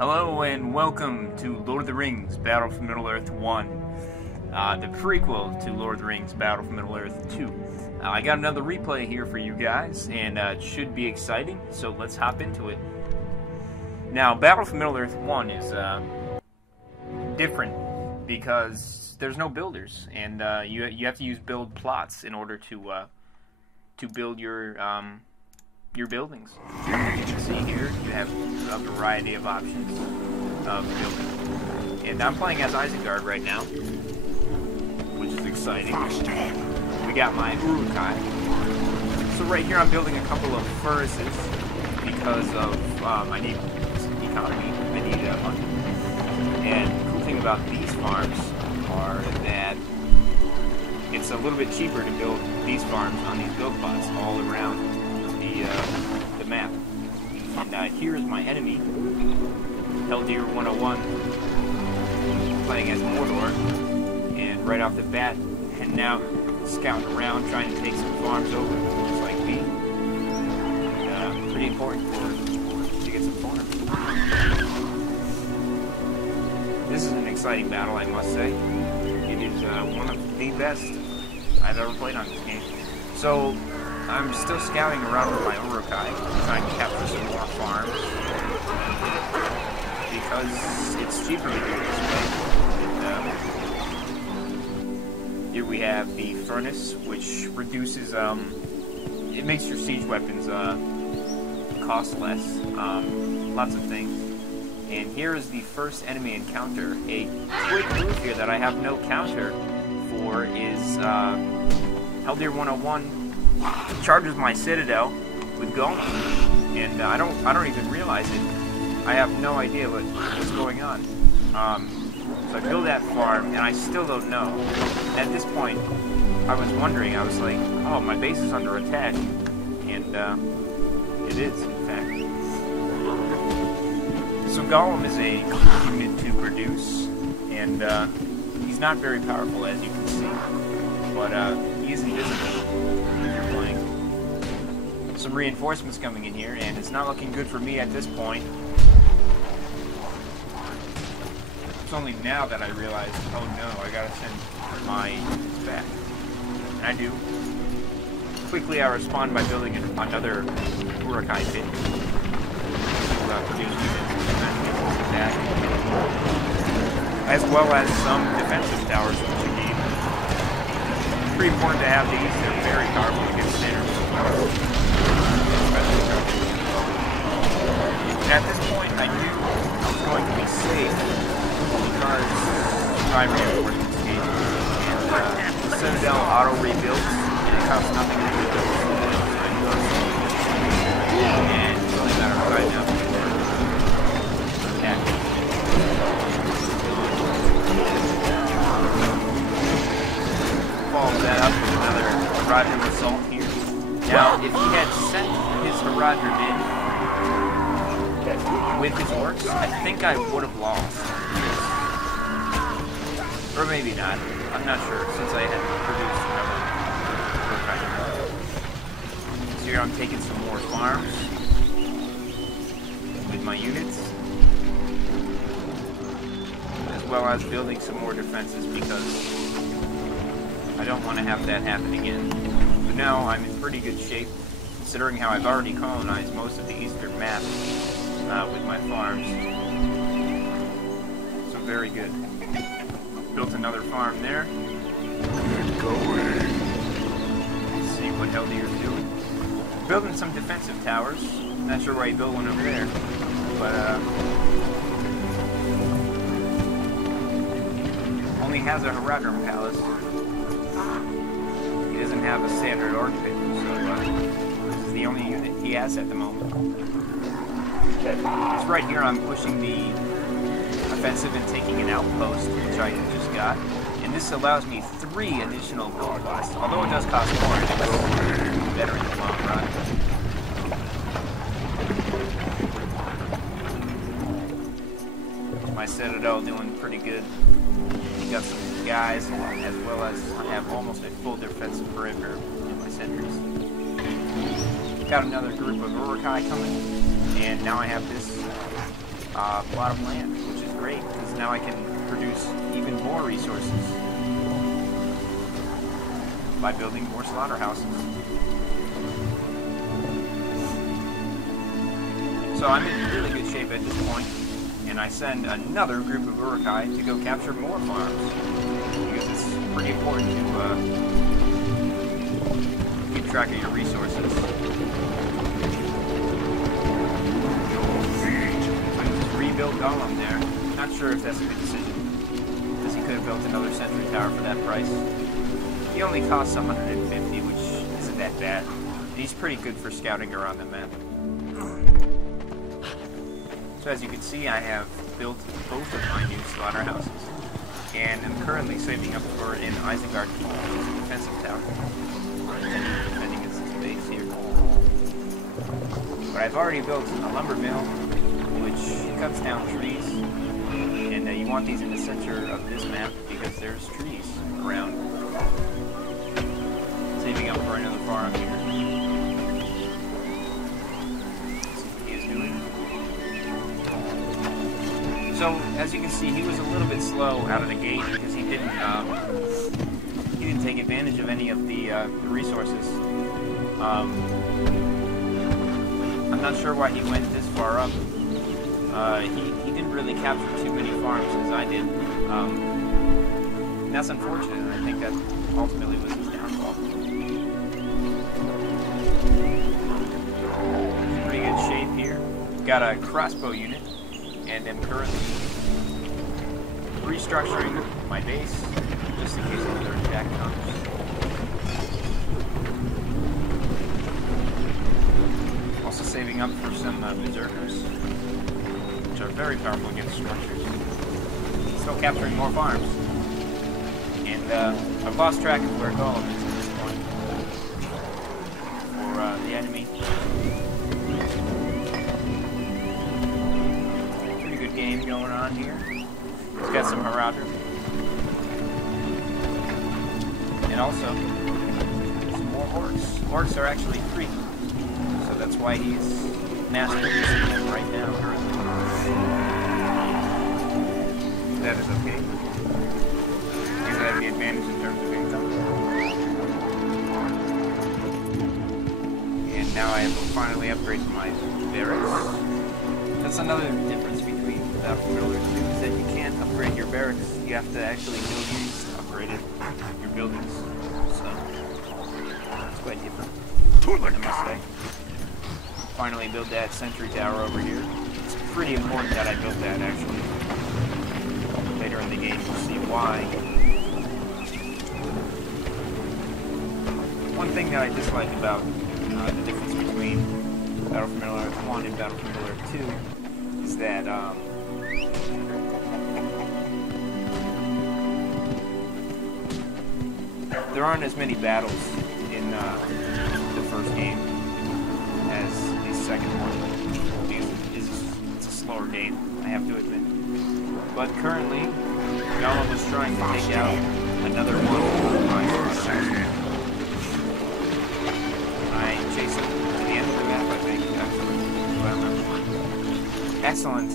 Hello and welcome to Lord of the Rings Battle for Middle-earth 1, the prequel to Lord of the Rings Battle for Middle-earth 2. I got another replay here for you guys, and it should be exciting, so let's hop into it. Now, Battle for Middle-earth 1 is different because there's no builders, and you have to use build plots in order to build your buildings. As you can see here, you have a variety of options of building. And I'm playing as Isengard right now, which is exciting. We got my Uruk-hai. So right here I'm building a couple of furnaces because of I need economy. I need money. And the cool thing about these farms are that it's a little bit cheaper to build these farms on these build plots all around the map. And here is my enemy, Haldir101, playing as Mordor, and right off the bat, heading out, scouting around, trying to take some farms over, just like me. Pretty important to get some farms. This is an exciting battle, I must say. It is one of the best I've ever played on this game. So, I'm still scouting around with my Uruk-hai, trying to capture some more farms, because it's cheaper to do it this way. And, here we have the furnace, which reduces, it makes your siege weapons cost less, lots of things. And here is the first enemy encounter. A quick move here that I have no counter for is Haldir101 charges my citadel with Golem, and I don't even realize it. I have no idea what's going on. So I build that farm, and I still don't know. At this point, I was wondering. I was like, "Oh, my base is under attack," and it is, in fact. So Golem is a unit to produce, and he's not very powerful, as you can see, but he is invisible. Some reinforcements coming in here, and it's not looking good for me at this point. It's only now that I realize, oh no, I gotta send my units back. And I do. Quickly I respond by building another Uruk-hai pit. As well as some defensive towers, which you need. It's pretty important to have these. They're very powerful against standards. At this point, I knew I was going to be safe because I reinforcements came. And the Citadel auto rebuilds, and it costs nothing to rebuild. And it's only a matter of time now before attack. Follow that up with another Haradrim assault here. Now, if he had sent his Haradrim in with his orcs, I think I would have lost. Or maybe not. I'm not sure, since I had produced another. So here I'm taking some more farms with my units, as well as building some more defenses, because I don't want to have that happen again. But now I'm in pretty good shape, considering how I've already colonized most of the eastern map with my farms. So very good. Built another farm there. Let's see what Haldir's doing. Building some defensive towers. Not sure why he built one over there, but only has a Haradrim palace. He doesn't have a standard orc pit, so this is the only unit he has at the moment. So right here I'm pushing the offensive and taking an outpost, which I just got. And this allows me 3 additional build plots, although it does cost more, it's better in the long run. My Citadel doing pretty good. Got some guys, as well as I have almost a full defensive perimeter in my sentries. Got another group of Uruk-hai coming, and now I have this plot of land, which is great, because now I can produce even more resources by building more slaughterhouses. So I'm in really good shape at this point, and I send another group of Urukai to go capture more farms, because it's pretty important to keep track of your resources. Rebuilt Golem there. Not sure if that's a good decision, because he could have built another sentry tower for that price. He only costs 150, which isn't that bad. He's pretty good for scouting around the map. So as you can see, I have built both of my new slaughterhouses, and I'm currently saving up for an Isengard Keep, which is a defensive tower, defending his base here. But I've already built a lumber mill, which cuts down trees, and you want these in the center of this map because there's trees around. Saving up for another farm here. Let's see what he is doing. So, as you can see, he was a little bit slow out of the gate because he didn't take advantage of any of the resources. I'm not sure why he went this far up. He didn't really capture too many farms as I did. And that's unfortunate, and I think that ultimately was his downfall. Pretty good shape here. Got a crossbow unit, and I'm currently restructuring my base just in case another attack comes. Also saving up for some berserkers, which are very powerful against structures. Still capturing more farms. And I've lost track of where Golem is at this point for the enemy. Pretty good game going on here. He's got some Marauder. And also, some more Orcs. Orcs are actually free. So that's why he's mass producing them right now currently. That is okay. Because I have the advantage in terms of income. And now I have finally upgraded my barracks. That's another difference between Battlefield 2 is that you can't upgrade your barracks. You have to actually build these to upgrade your buildings. So it's quite different, I must say. Finally build that sentry tower over here. It's pretty important that I built that actually. Later in the game you'll see why. One thing that I dislike about the difference between Battlefield Middle-earth 1 and Battlefield Middle-earth 2 is that there aren't as many battles in the first game as the second one, because it's a slower game, I have to admit. But currently, Golem was trying to take out another one of my slaughterhouses. I chased him to the end of the map, I think, actually. Excellent.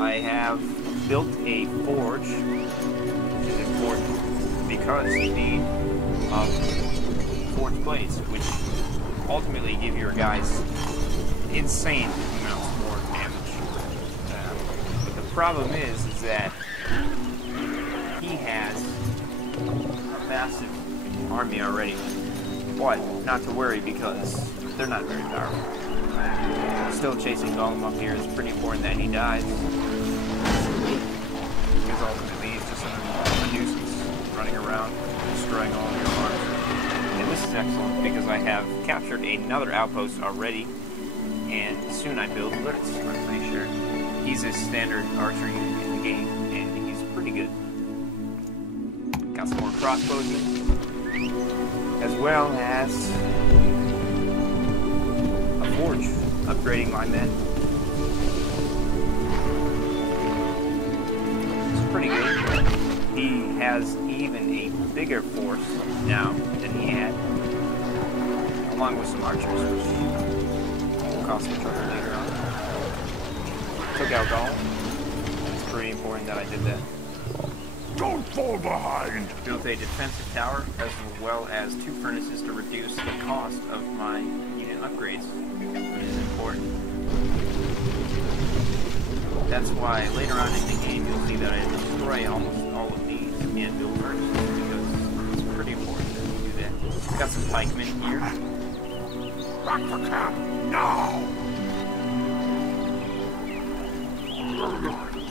I have built a forge, which is important, because you need forge blades, which ultimately give your guys insane amounts more damage. But the problem is that he has a massive army already. But not to worry, because they're not very powerful. Still chasing Golem up here is pretty important that he dies, because ultimately he's just a nuisance running around destroying all of your farms. And this is excellent because I have captured another outpost already, and soon I build Lutz. Let's make sure. He's a standard archer unit in the game, and he's pretty good. Got some more crossbowmen, as well as a forge, upgrading my men. It's pretty good. He has even a bigger force now than he had, along with some archers, which will cost some trouble later on. took out all. It's pretty important that I did that. Don't fall behind! Built a defensive tower as well as 2 furnaces to reduce the cost of my unit upgrades, which is important. That's why later on in the game you'll see that I destroy almost all of these and build furnaces, because it's pretty important that we do that. Got some pikemen here. Back to camp, now!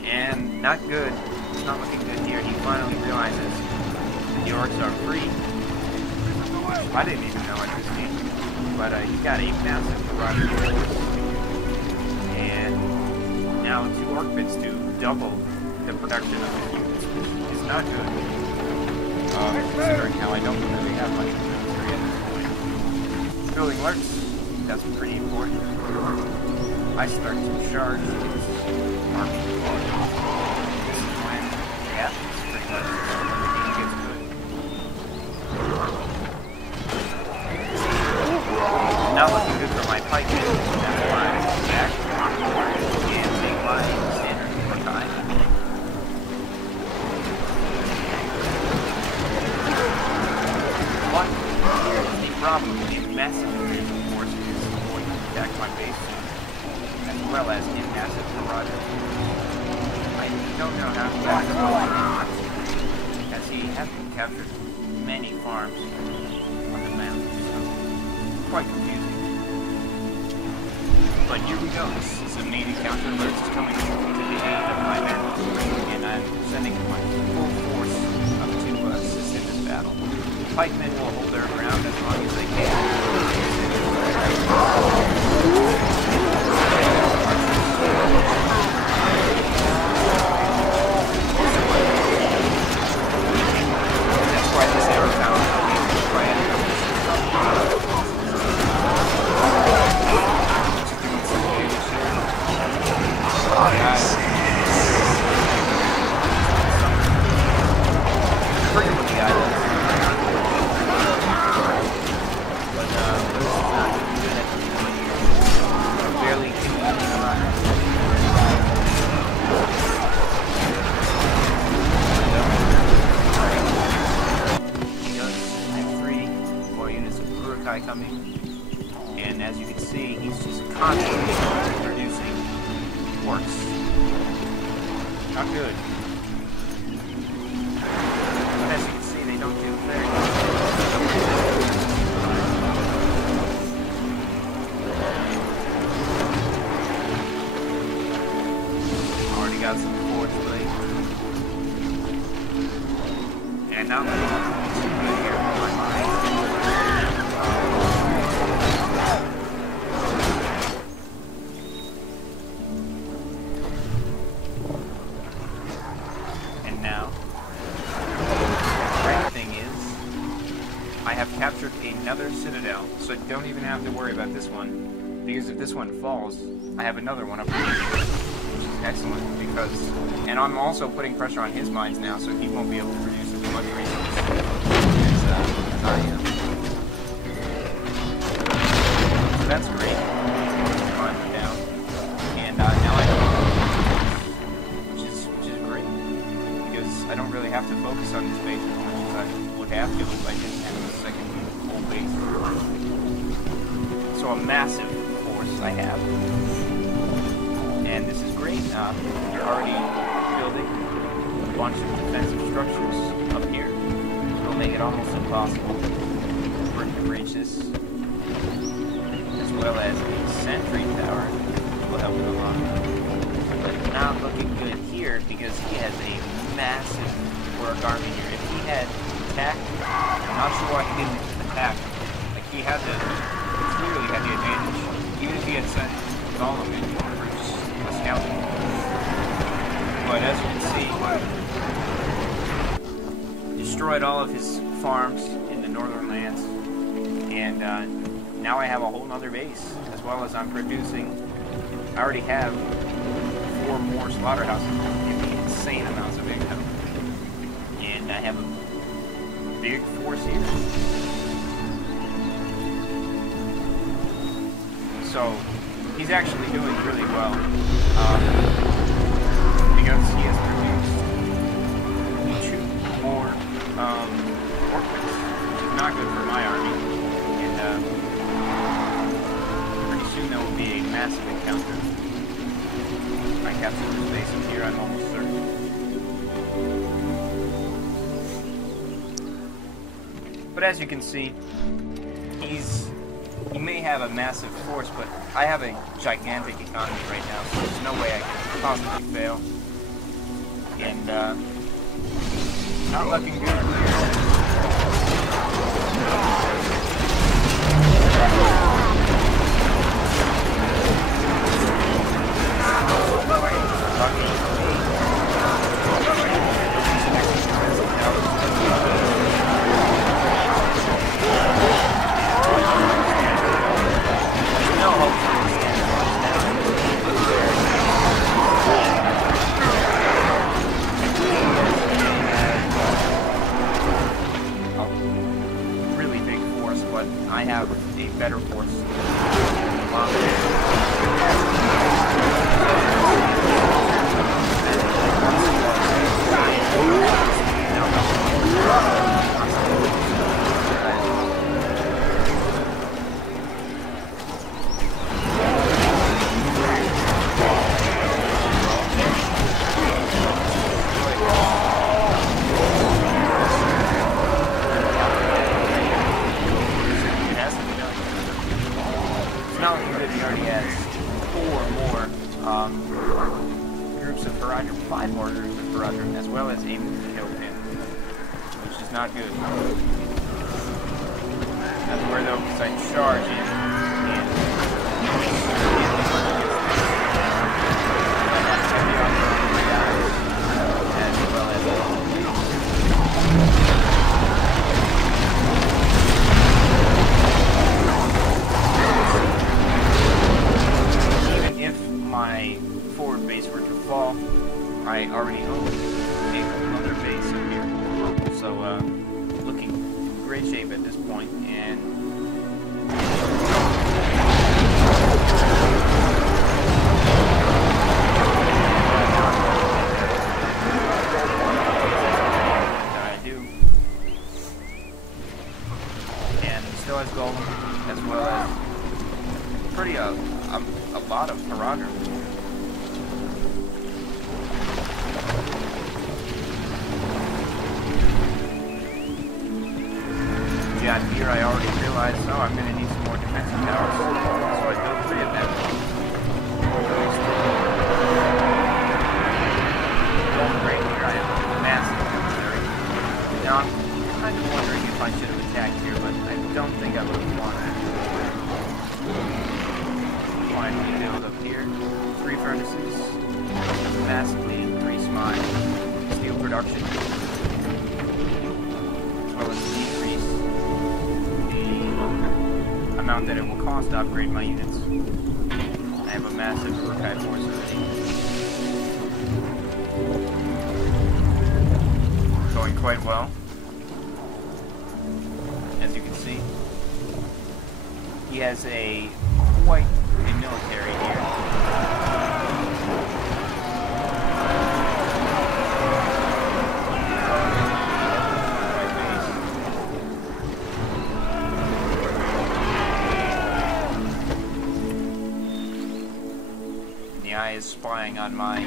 And not good. It's not looking good here. He finally realizes the orcs are free. I didn't even know at this game. But he got a massive barrage of orcs. And now 2 orc bits to double the production of his units, which is not good. Considering how I don't really have much military at this point. Building alerts, that's pretty important. I start to charge army. This is when it happens, pretty much. Everything gets good. Not looking good for my pikemen. That's why I come back and make my standard more time. But here's the problem. A massive invasion force is going to attack my base, as well as in massive barrages. I don't know how to act, as he hasn't captured many farms on the map, so quite confusing. But here we go. This is a main encounter alert is coming to the aid of my men, and I'm sending my full force up to assist in this battle. Pikemen will hold their ground as long as they can. That's why this arrow found coming, and as you can see, he's just constantly producing orcs. Not good. But as you can see, they don't do very much. Already got some forge blade. And now let's see good here for my mind. Captured another citadel, so don't even have to worry about this one, because if this one falls, I have another one up here, which is excellent, because, and I'm also putting pressure on his mines now, so he won't be able to produce as much resources as I am. So that's great. Mines are down, and now I have which is great, because I don't really have to focus on this base as much as I would have to if I didn't have a second full base. So a massive force I have, and this is great. You're already building a bunch of defensive structures up here. It'll make it almost impossible for him to breach this, as well as the sentry tower will help it a lot. But not looking good here because he has a massive work army here. If he had attacked, I'm not sure why he didn't attack. Like, he had the, clearly had the advantage, even if he had sent Gollum in for just a scouting. But as you can see, destroyed all of his farms in the northern lands, and now I have a whole nother base, as well as I'm producing, I already have 4 more slaughterhouses that give me insane amounts of income. And I have a big force here. So he's actually doing really well. I capture his base up here, I'm almost certain. But as you can see, he may have a massive force, but I have a gigantic economy right now, so there's no way I can possibly fail. And, not looking good. I have a better force. Groups of Haradrim, 5 more groups of Haradrim, as well as a kill pin, which is not good. That's where though, because I charge in, and as well as my forward base were to fall, I already own another base here. So, looking in great shape at this point, and I do. And still has gold, as well as pretty a lot of Haradrim. Yeah, here I already realized, oh, I'm going to need some more defensive towers, so I built 3 of them. Great, here I have a massive military. Now, I'm kind of wondering if I should have attacked here, but I don't think I would have wanted to. Finally build up here 3 furnaces, massively increase my steel production, as well as decrease the amount that it will cost to upgrade my units. I have a massive Urkai force already. Going quite well. As you can see, he has quite a military here. The eye is spying on my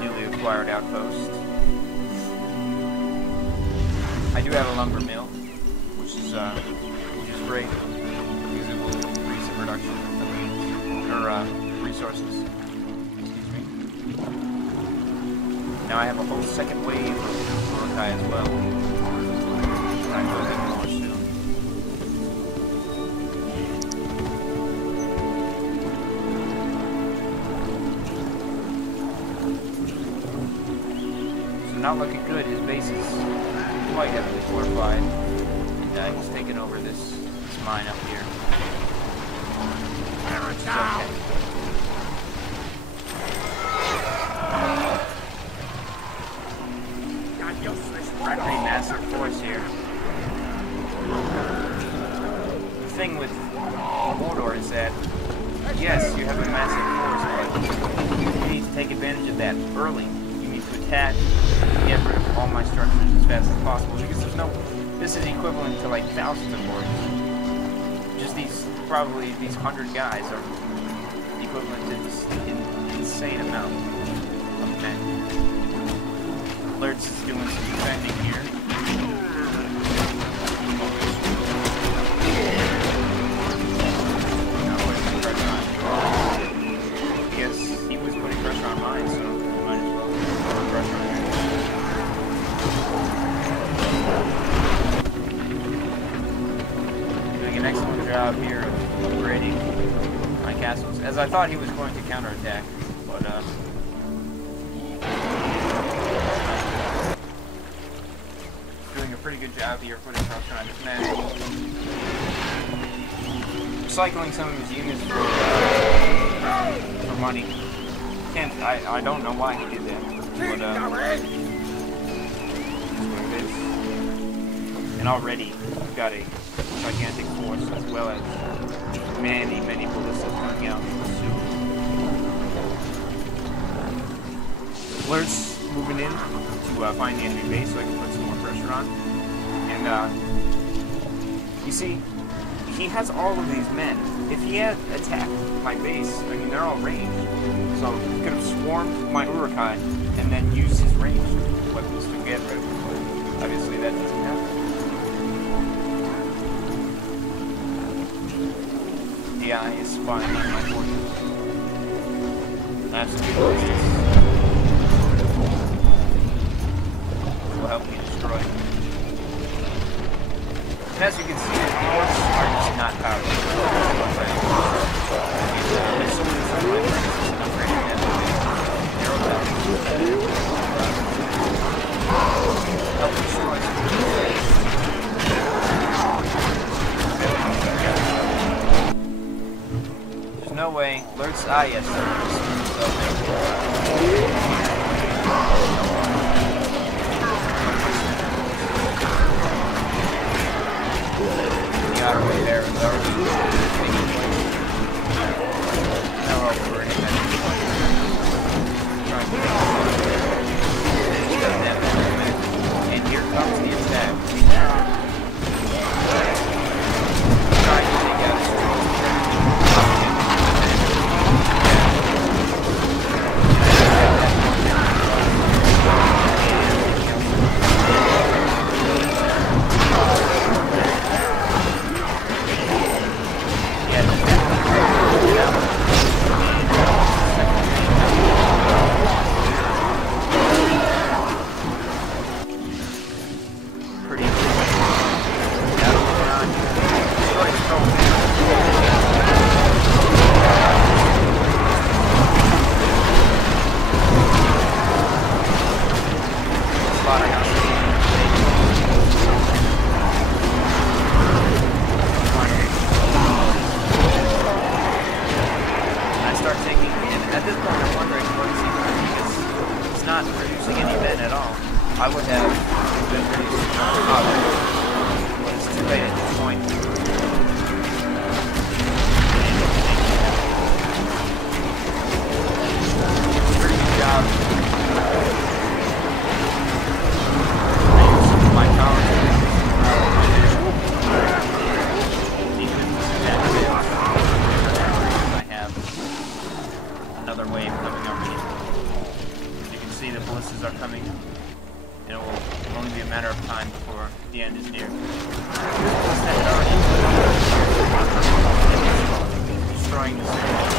newly acquired outpost. I do have a lumber mill, which is great because it will increase the production of resources. Excuse me. Now I have a whole second wave of Urkai as well. I will get more soon. So not looking good. His base is quite heavily fortified. And he's taken over this mine up here. Which is okay. Pretty massive force here. The thing with Mordor is that, yes, you have a massive force, but you need to take advantage of that early. You need to attack, get rid of all my structures as fast as possible, because there's no... This is equivalent to like thousands of hordes. Just probably these 100 guys are equivalent to this insane amount of men. Lurtz is doing some defending here. Now putting pressure on. I guess he was putting pressure on mine, so might as well put pressure on him. Doing an excellent job here of upgrading my castles, as I thought he was going to counterattack, but doing a pretty good job here putting pressure on this man. Recycling some of his units for money. I don't know why he did that, but doing this. And already we've got a gigantic force as well as many ballistas coming out to pursue. Lurtz moving in to find the enemy base so I can put some more pressure on. And you see, he has all of these men. If he had attacked my base, I mean, they're all ranged. So he could have swarmed my Urukai and then used his ranged weapons to get rid of him. Obviously that doesn't happen. The eye is spying on my forces. Absolutely. Will help me destroy them. And as you can see, the forces are just not powerful. There's so many friendly and upgrading them. Arrow battles. Help destroy them. No way. Lurtz. Ah, yes, there the outer way there is already taking place. Now we're over in and here comes the attack. Trying to take out I would have been producing but it's too late at this point. Pretty good job. I used my power even if this attack fails, I have another wave coming over me. As you can see, the ballistas are coming. It will only be a matter of time before the end is near. Destroying the city.